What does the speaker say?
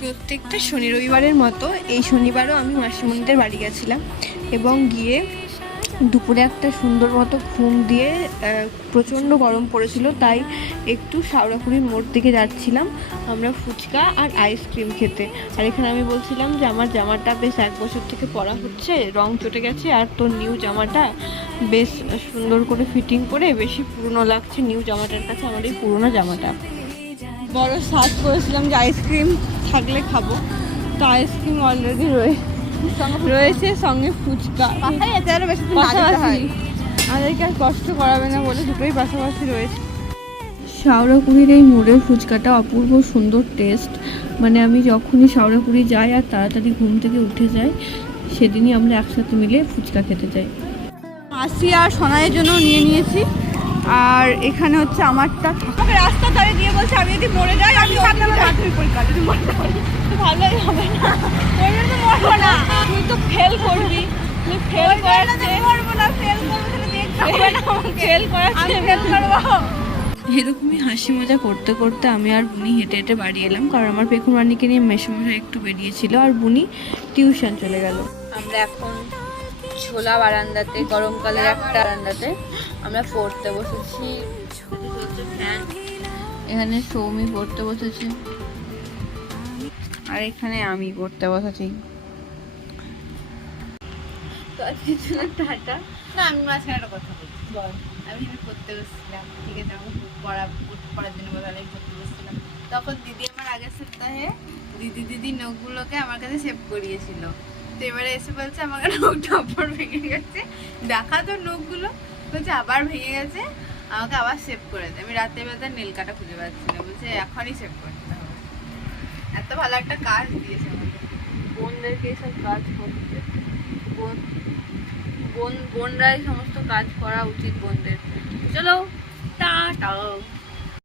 প্রত্যেকটা শনি রবিবারের মতো এই শনিবারও আমি মাসিমণিদের বাড়ি গেছিলাম এবং গিয়ে দুপুরে একটা সুন্দর মতো ঘুম দিয়ে প্রচণ্ড গরম পড়েছিল, তাই একটু শাওড়াফুলির মোড় দিকে যাচ্ছিলাম আমরা ফুচকা আর আইসক্রিম খেতে। আর এখানে আমি বলছিলাম যে আমার জামাটা বেশ 1 বছর থেকে পরা হচ্ছে, রং চটে গেছে, আর তোর নিউ জামাটা বেশ সুন্দর করে ফিটিং করে বেশি পুরনো লাগছে নিউ জামাটার কাছে আমার এই পুরনো জামাটা। বড় সার্চ করেছিলাম যে আইসক্রিম থাকলে খাবো, তো আইসক্রিম অলরেডি রয়েছে, সঙ্গে ফুচকা পাশাপাশি। আমাদেরকে আর কষ্ট করাবে না বলে দুটোই পাশাপাশি রয়েছে। শাওড়াফুলির এই মোড়ের ফুচকাটা অপূর্ব সুন্দর টেস্ট, মানে আমি যখনই শাওড়াফুলি যাই আর তাড়াতাড়ি ঘুম থেকে উঠে যাই সেদিনই আমরা একসাথে মিলে ফুচকা খেতে যাই। মাসি আর সোনাইয়ের জন্য নিয়ে নিয়েছি, আর এখানে হচ্ছে আমারটা আমাকে রাস্তা ধারে দিয়ে বলছে আমি যদি মরে যাই আমি মাধ্যমিক পরীক্ষা যদি ভালোই হবে না, তো মরবো না, তুই তো ফেল করবি, তুই ফেল করাতে মরবো না, ফেল করবো ফেল করাতে ফেল করবো। এরকমই হাসি মজা করতে করতে আমি আর বুনি হেঁটে হেঁটে বাড়ি এলাম, কারণ আমার পেখম রানীকে নিয়ে মেসোমশাই একটু বেরিয়েছিল আর বুনি টিউশন চলে গেল। আমরা এখন ছোলা বারান্দাতে, গরমকালের একটা বারান্দাতে আমরা পড়তে বসেছি, চলছে ফ্যান, এখানে সৌমি পড়তে বসেছে আর এখানে আমি পড়তে বসেছি। তো আজকের জন্য টাটা। না আমি মাঝখানে একটা কথা বলি, আমি পড়তে বসছিলাম, ঠিক আছে, আমাকে পড়ার জন্য বলে আমি পড়তে বসছিলাম, তখন দিদি আমার আগের সপ্তাহে দিদি নখগুলোকে আমার কাছে সেভ করিয়েছিল, তো এবারে এসে বলছে আমাকে নখটা আবার ভেঙে গেছে, দেখা তো নখগুলো, বলছে আবার ভেঙে গেছে, আমাকে আবার সেভ করে দেয়। আমি রাতের বেলা নীল কাটা খুঁজে পাচ্ছি না, বলছে এখনই সেভ করতে হবে। এত ভালো একটা কাজ দিয়েছে আমাকে। বোনদেরকে এসব কাজ করতে, বোনরাই সমস্ত কাজ করা উচিত বোনদের। চলো টাটা।